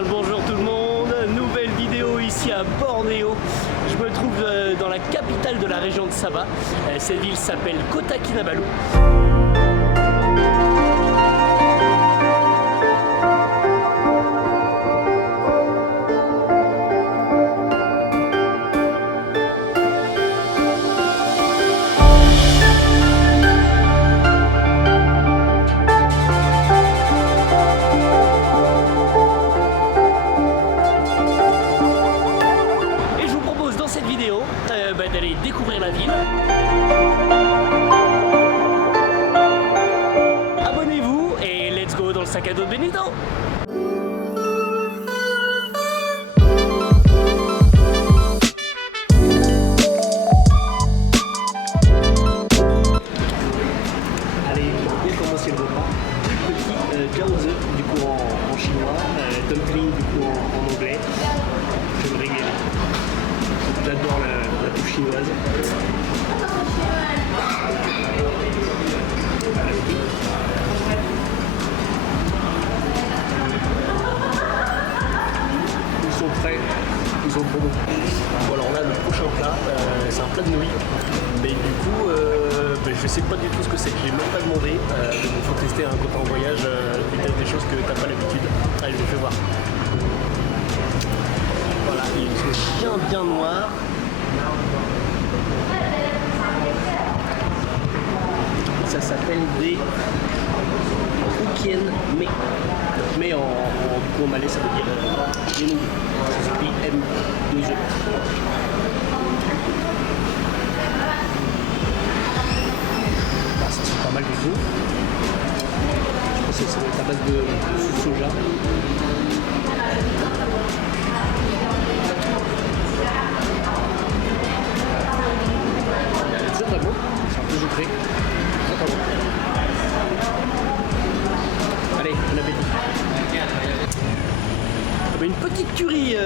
Bien le bonjour tout le monde, nouvelle vidéo ici à Bornéo. Je me trouve dans la capitale de la région de Sabah. Cette ville s'appelle Kota Kinabalu. D'aller découvrir la ville. Abonnez-vous et let's go dans le sac à dos de Benito. Allez, bien commencer le repas. Petit jiaozi du coup en chinois, dumpling du coup en anglais. Je vais me régaler. J'adore la bouffe chinoise. Ils sont prêts, ils sont trop bons. Bon alors là le prochain plat, c'est un plat de nouilles. Mais du coup, je sais pas du tout ce que c'est, j'ai même pas demandé. Il faut tester quand t'es en voyage, tu testes des choses que t'as pas l'habitude. Allez, je vous fais voir. Voilà, il y a une sauce bien noire. Ça s'appelle des Hokkien Mee. Mais en malais ça veut dire des nouilles. Ça s'écrit M2E. Ça sent pas mal du tout. Je pense que ça va être à base de sauce soja. C'est très bon, c'est un peu sucré. Très bon. Allez, bon appétit. Une petite tuerie,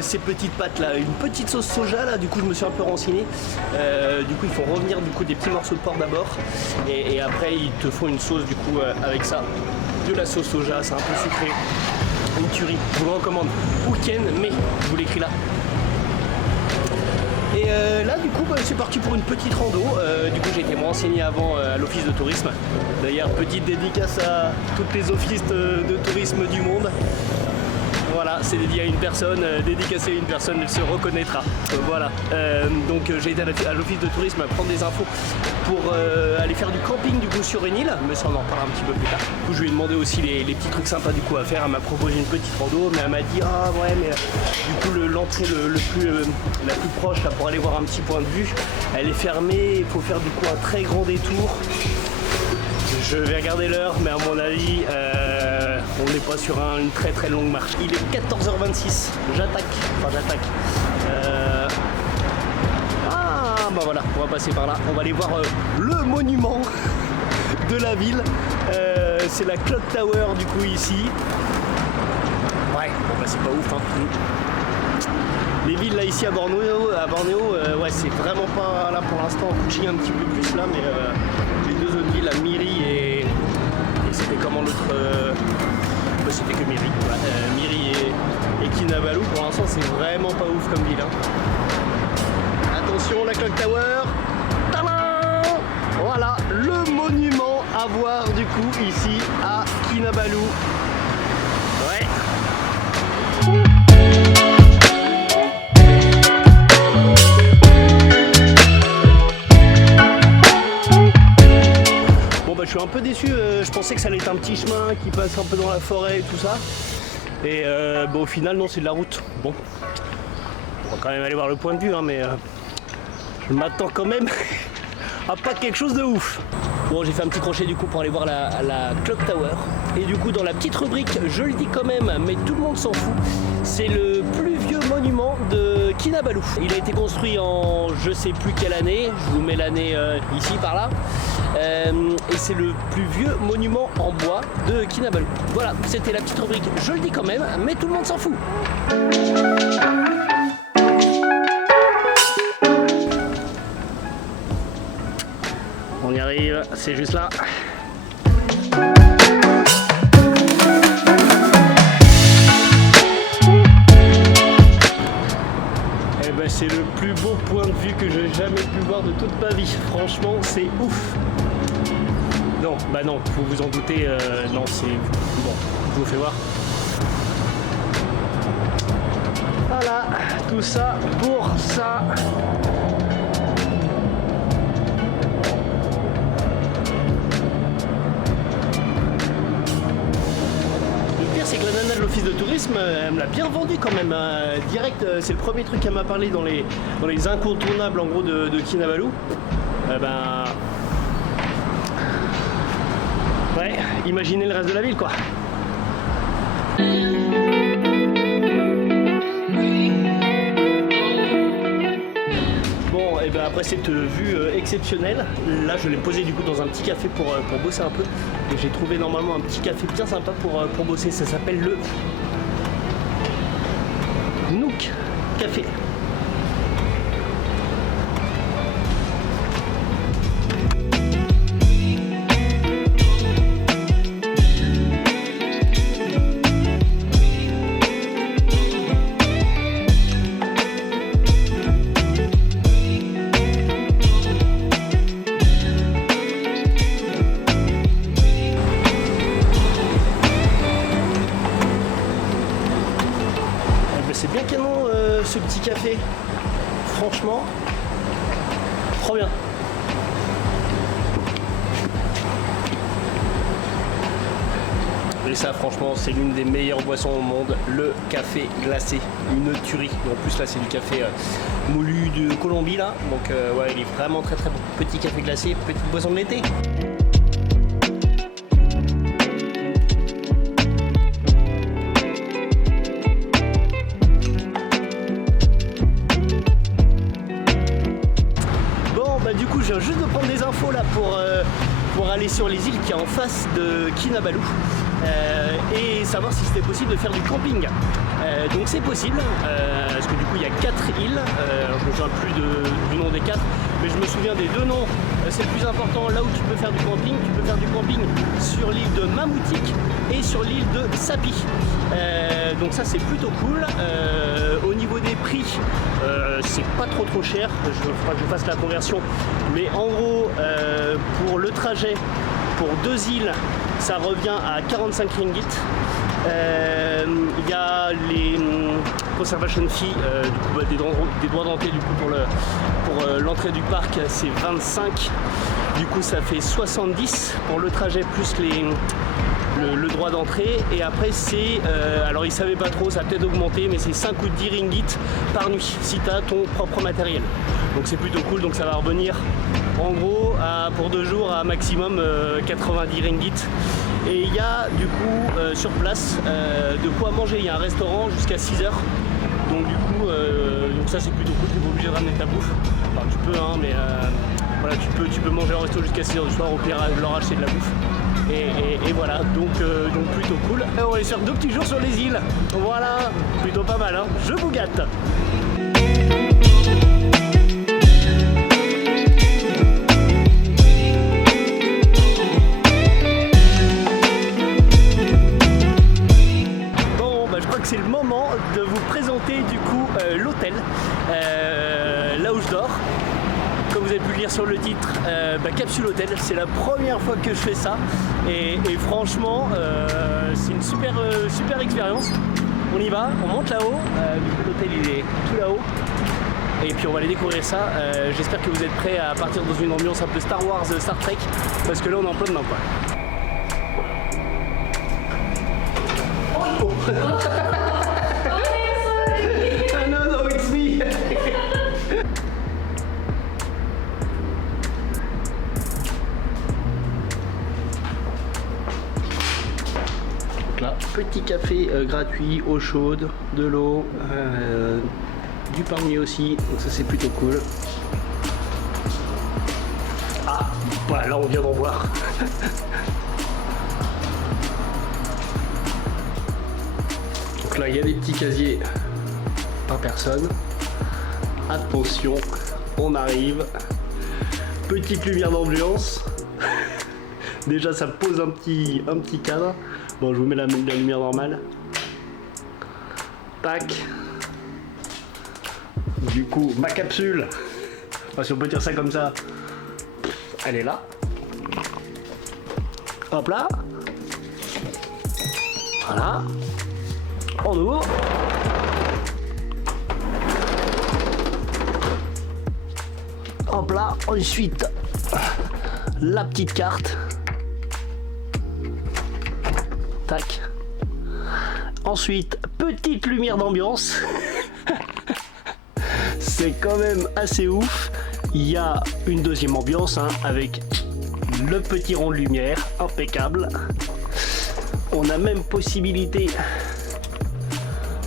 ces petites pâtes là, une petite sauce soja là, du coup je me suis un peu renseigné. Du coup ils font revenir du coup des petits morceaux de porc d'abord et après ils te font une sauce du coup avec ça, de la sauce soja, c'est un peu sucré. Une tuerie, je vous le recommande. Hokkien Mee, je vous l'écris là. Et là du coup c'est parti pour une petite rando. Du coup j'ai été me renseigner avant à l'office de tourisme. D'ailleurs petite dédicace à toutes les offices de tourisme du monde. Voilà, c'est dédié à une personne, dédicacé à une personne, elle se reconnaîtra. Voilà, donc j'ai été à l'office de tourisme prendre des infos pour aller faire du camping du coup sur une île, mais ça on en reparlera un petit peu plus tard. Du coup je lui ai demandé aussi les petits trucs sympas du coup à faire, elle m'a proposé une petite rando, mais elle m'a dit ah ouais mais du coup l'entrée la plus proche là pour aller voir un petit point de vue, elle est fermée, il faut faire du coup un très grand détour. Je vais regarder l'heure, mais à mon avis, on n'est pas sur une très longue marche. Il est 14h26, j'attaque. Ah, bah voilà, on va passer par là. On va aller voir le monument de la ville. C'est la Clock Tower du coup ici. Ouais, bon bah c'est pas ouf. Hein. Les villes là ici à Bornéo, ouais, c'est vraiment pas là pour l'instant. Kuching un petit peu plus là, mais les deux autres villes, la Miri et c'était comment l'autre c'était que Miri. Voilà, Miri et Kinabalu, pour l'instant c'est vraiment pas ouf comme ville. Hein. Attention, la Clock Tower. Tadam! Voilà le monument à voir du coup ici à Kinabalu. Ouais. Je suis un peu déçu, je pensais que ça allait être un petit chemin qui passe un peu dans la forêt et tout ça. Et bon, au final non, c'est de la route. Bon, on va quand même aller voir le point de vue, hein, mais je m'attends quand même à pas quelque chose de ouf. Bon, j'ai fait un petit crochet du coup pour aller voir la Clock Tower. Et du coup dans la petite rubrique, je le dis quand même, mais tout le monde s'en fout, c'est le plus vieux monument de Kinabalu. Il a été construit en je sais plus quelle année, je vous mets l'année ici par là. Et c'est le plus vieux monument en bois de Kinabalu. Voilà, c'était la petite rubrique, je le dis quand même, mais tout le monde s'en fout. On y arrive, c'est juste là. c'est le plus beau point de vue que j'ai jamais pu voir de toute ma vie. Franchement, c'est ouf. Non, bah non, vous vous en doutez, non, c'est... Bon, je vous fais voir. Voilà, tout ça pour ça. C'est que la nana de l'office de tourisme, elle me l'a bien vendu quand même. Direct, c'est le premier truc qu'elle m'a parlé dans les incontournables en gros de Kinabalu. Ouais, imaginez le reste de la ville quoi. Bon, et ben après cette vue exceptionnelle, là je l'ai posé du coup dans un petit café pour bosser un peu. Et j'ai trouvé normalement un petit café bien sympa pour bosser, ça s'appelle le Nook Café. C'est bien canon ce petit café, franchement, trop bien. Et ça franchement c'est l'une des meilleures boissons au monde, le café glacé, une tuerie. Et en plus là c'est du café moulu de Colombie là, donc ouais il est vraiment très très bon. Petit café glacé, petite boisson de l'été. Du coup je viens juste de prendre des infos là pour aller sur les îles qui est en face de Kinabalu et savoir si c'était possible de faire du camping. Donc c'est possible parce que du coup il y a 4 îles, je me souviens plus du nom des 4 mais je me souviens des 2 noms, c'est le plus important là où tu peux faire du camping. Tu peux faire du camping sur l'île de Mamoutik et sur l'île de Sapi. Donc ça c'est plutôt cool. Au niveau des prix, c'est pas trop cher, il faudra que je fasse la conversion, mais en gros pour le trajet pour 2 îles ça revient à 45 ringgit. Il y a les conservation fees, du coup, des droits d'entrée du coup pour l'entrée du parc c'est 25, du coup ça fait 70 pour le trajet plus le droit d'entrée, et après c'est, alors ils savaient pas trop, ça a peut-être augmenté, mais c'est 5 ou 10 ringgit par nuit si tu as ton propre matériel. Donc c'est plutôt cool, donc ça va revenir en gros pour 2 jours à maximum 90 ringgit. Et il y a du coup sur place de quoi manger, il y a un restaurant jusqu'à 6h. Donc du coup, donc ça c'est plutôt cool, tu n'es pas obligé de ramener ta bouffe. Enfin tu peux hein, mais voilà, tu peux manger au resto jusqu'à 6h du soir, au pire leur acheter de la bouffe. Et voilà, donc plutôt cool. Et on va aller faire 2 petits jours sur les îles. Voilà, plutôt pas mal, hein. Je vous gâte. Bon, bah, je crois que c'est le moment de vous présenter du coup l'hôtel, là où je dors. Comme vous avez pu le lire sur le titre, Capsule Hôtel, c'est la première fois que je fais ça et franchement c'est une super expérience. On y va, on monte là-haut, l'hôtel il est tout là-haut et puis on va aller découvrir ça. J'espère que vous êtes prêts à partir dans une ambiance un peu Star Wars, Star Trek, parce que là on est en plein dedans quoi. Oh. No, it's me. Là, petit café gratuit, eau chaude, de l'eau, du palmier aussi, donc ça c'est plutôt cool. Ah, voilà, là on vient d'en voir. Donc là il y a des petits casiers par personne. Attention, on arrive. Petite lumière d'ambiance. Déjà ça pose un petit cadre. Bon, je vous mets la lumière normale. Tac. Du coup, ma capsule, enfin, si on peut dire ça comme ça, elle est là. Hop là. Voilà. On ouvre. Hop là. Ensuite, la petite carte. Tac. Ensuite, petite lumière d'ambiance. C'est quand même assez ouf. Il y a une deuxième ambiance hein, avec le petit rond de lumière, impeccable. On a même possibilité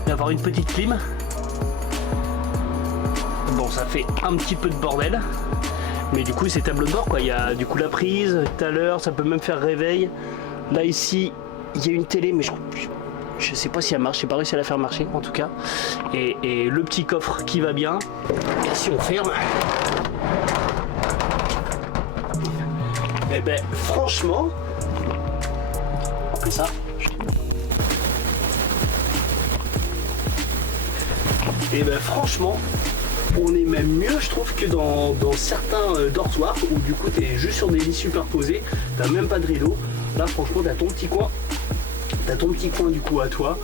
d'avoir une petite clim. Bon, ça fait un petit peu de bordel. Mais du coup, c'est tableau de bord quoi. Il y a du coup la prise, tout à l'heure, ça peut même faire réveil. Là, ici, il y a une télé, mais je sais pas si elle marche, j'ai pas réussi à la faire marcher en tout cas. Et le petit coffre qui va bien. Et si on ferme. Et ben franchement, on fait ça. Et ben franchement, on est même mieux je trouve que dans certains dortoirs où du coup t'es juste sur des lits superposés, t'as même pas de rideau. Là franchement t'as ton petit coin. T'as ton petit coin du coup à toi,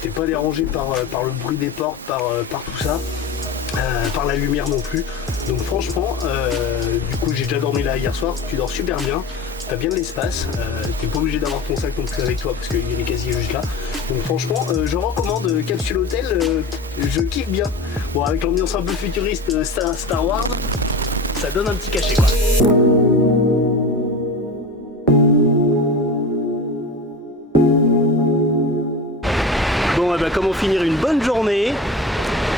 t'es pas dérangé par le bruit des portes, par tout ça, par la lumière non plus. Donc franchement, du coup j'ai déjà dormi là hier soir, tu dors super bien, t'as bien de l'espace, t'es pas obligé d'avoir ton sac non plus avec toi parce qu'il est quasi juste là. Donc franchement, je recommande Capsule Hôtel, je kiffe bien. Bon avec l'ambiance un peu futuriste Star Wars, ça donne un petit cachet quoi. Comment finir une bonne journée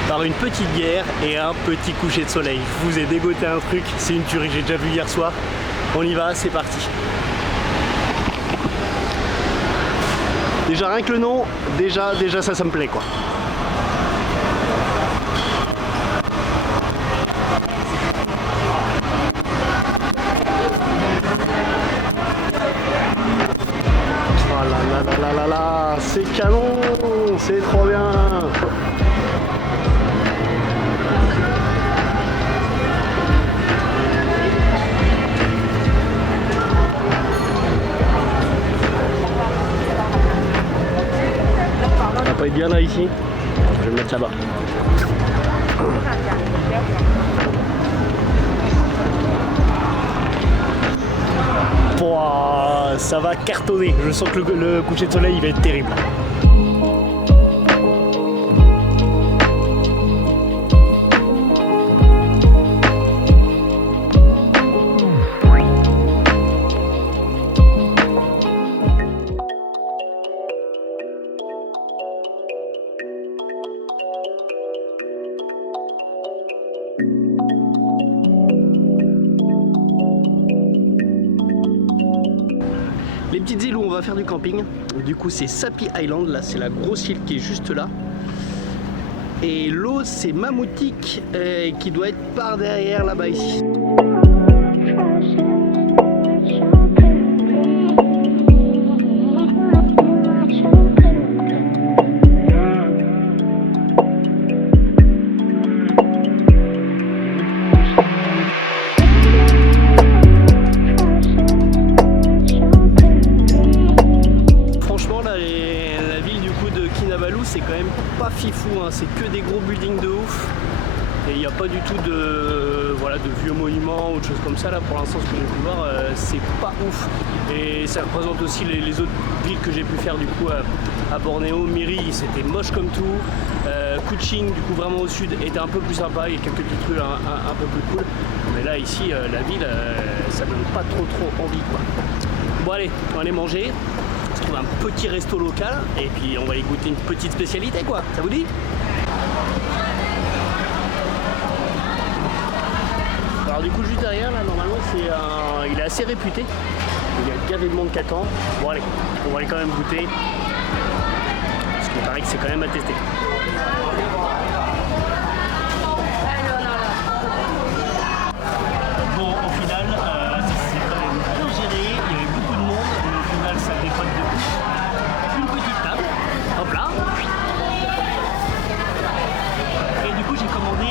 par une petite bière et un petit coucher de soleil. Je vous ai dégoté un truc, c'est une tuerie que j'ai déjà vu hier soir. On y va, c'est parti. Déjà rien que le nom, déjà ça me plaît quoi. Oh là là là là là là, c'est canon, c'est trop bien. Ça va pas être bien là ici. Je vais me mettre là-bas. Pouah, ça va cartonner. Je sens que le coucher de soleil il va être terrible. Les petites îles où on va faire du camping, du coup c'est Sapi Island, là c'est la grosse île qui est juste là. Et l'eau c'est Mamoutique qui doit être par derrière là-bas ici. C'est quand même pas fifou, hein. C'est que des gros buildings de ouf et il n'y a pas du tout de, voilà, de vieux monuments ou de choses comme ça là pour l'instant. Ce que j'ai pu voir c'est pas ouf et ça représente aussi les autres villes que j'ai pu faire du coup à Bornéo. Miri c'était moche comme tout, Kuching du coup vraiment au sud était un peu plus sympa, il y a quelques petites rues un peu plus cool, mais là ici la ville ça donne pas trop envie quoi. Bon allez, on va aller manger. On se trouve un petit resto local et puis on va y goûter une petite spécialité quoi, ça vous dit? Alors du coup juste derrière là normalement il est assez réputé, il y a gavé de monde qui attend. Bon allez, on va aller quand même goûter parce qu'il paraît que c'est quand même à tester. Bon au final c'est quand même bien géré, il y avait beaucoup de monde, mais au final ça décolle de une petite table, hop là. Et du coup j'ai commandé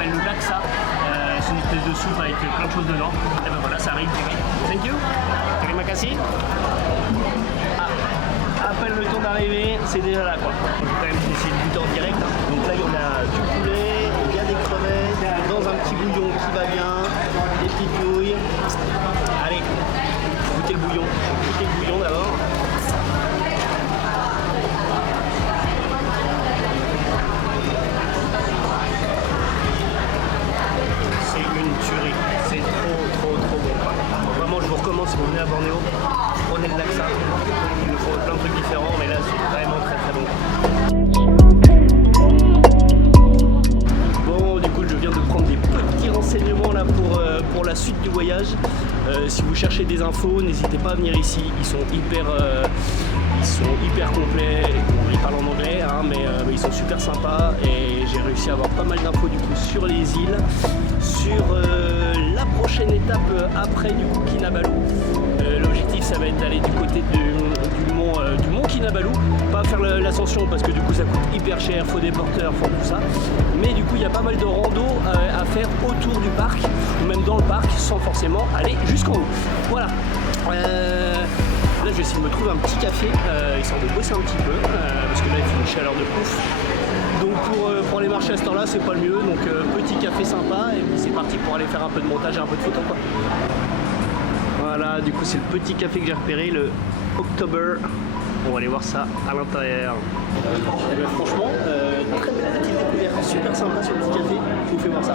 s'appelle le laksa. C'est une espèce de soupe avec plein de choses dedans. Et ben voilà, ça arrive. Thank you. Terima kasih. À peine le temps d'arriver, c'est déjà là quoi. Je vais quand même essayer de goûter en direct. Donc là, on a du poulet, il y a des crevettes, dans un petit bouillon qui va bien, des petites nouilles. Allez, goûtez le bouillon. Goûtez le bouillon d'abord. C'est une tuerie. C'est trop bon. Donc vraiment, je vous recommande si vous venez à Bornéo, prenez le laksa. Il nous faut plein de trucs différents, mais là, c'est vraiment très bon. Bon, du coup, je viens de prendre des petits renseignements là pour la suite du voyage. Si vous cherchez des infos, n'hésitez pas à venir ici. Ils sont hyper complets. Ils parlent en anglais, hein, mais ils sont super sympas. Et j'ai réussi à avoir pas mal d'infos du coup sur les îles, sur la prochaine étape après du coup Kinabalu. L'objectif, ça va être d'aller du côté du mont Kinabalu, pas faire l'ascension parce que du coup ça coûte hyper cher, faut des porteurs, faut tout ça. Mais du coup il y a pas mal de rando à faire autour du parc, ou même dans le parc, sans forcément aller jusqu'en haut. Voilà. Là je vais essayer de me trouver un petit café, histoire de bosser un petit peu, parce que là il fait une chaleur de ouf. Donc pour aller marcher à ce temps-là, c'est pas le mieux. Donc petit café sympa, et puis c'est parti pour aller faire un peu de montage et un peu de photo quoi. Voilà, du coup c'est le petit café que j'ai repéré, le October. On va aller voir ça à l'intérieur. Franchement, très belle petite découverte, super sympa ce petit café. Je vous fais voir ça.